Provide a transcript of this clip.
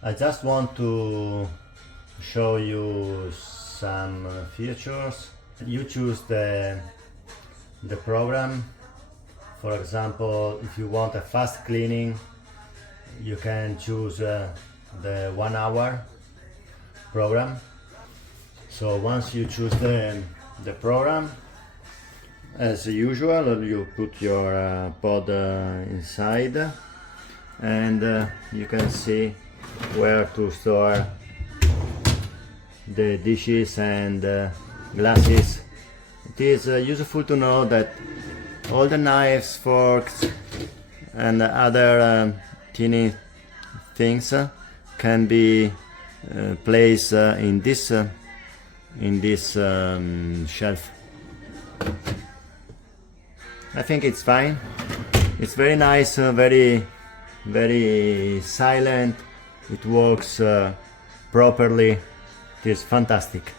I just want to show you some features. You choose the program. For example, if you want a fast cleaning, you can choose the 1 hour program. So once you choose the program, as usual, you put your pod inside, and you can see where to store the dishes and glasses. It is useful to know that all the knives, forks and other teeny things can be placed in this shelf. I think it's fine. It's very nice, very silent. It works properly. It is fantastic.